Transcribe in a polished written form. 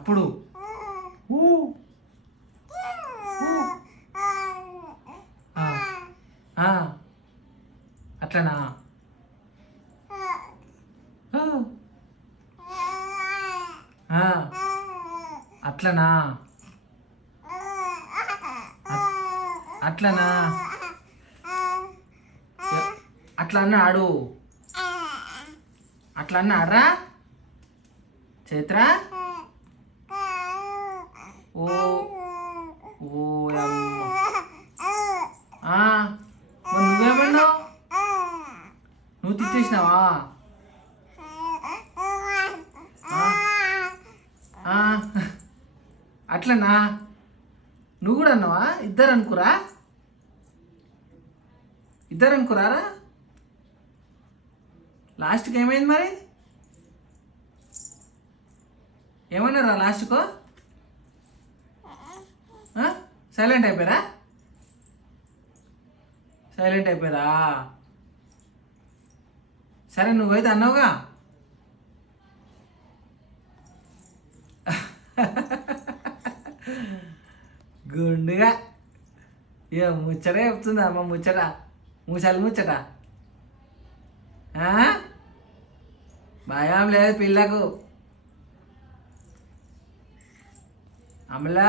అప్పుడు ఊ ఊ. ఆ, ఆ, అట్లనా ఆ, ఆ, అట్లనా అట్లనా అట్లా అన్నాడు అట్లా అన్నాడ్రా చైత్ర ఓ ఓ అమ్మ మరి నువ్వేమన్నావు నువ్వు తిట్టేసినావా ఆ, అట్లనా నువ్వు కూడా అన్నావా ఇద్దరు అనుకురా ఇద్దరు అనుకురారా లాస్ట్కి ఏమైంది మరి ఏమన్నారా లాస్ట్కు సైలెంట్ అయిపోయారా సైలెంట్ అయిపోయారా సరే నువ్వైతే అన్నావుగా గుండుగా ఇక ముచ్చట చెప్తుందా అమ్మ ముచ్చట ముసలి ముచ్చట భయం లేదు పిల్లకు అమలా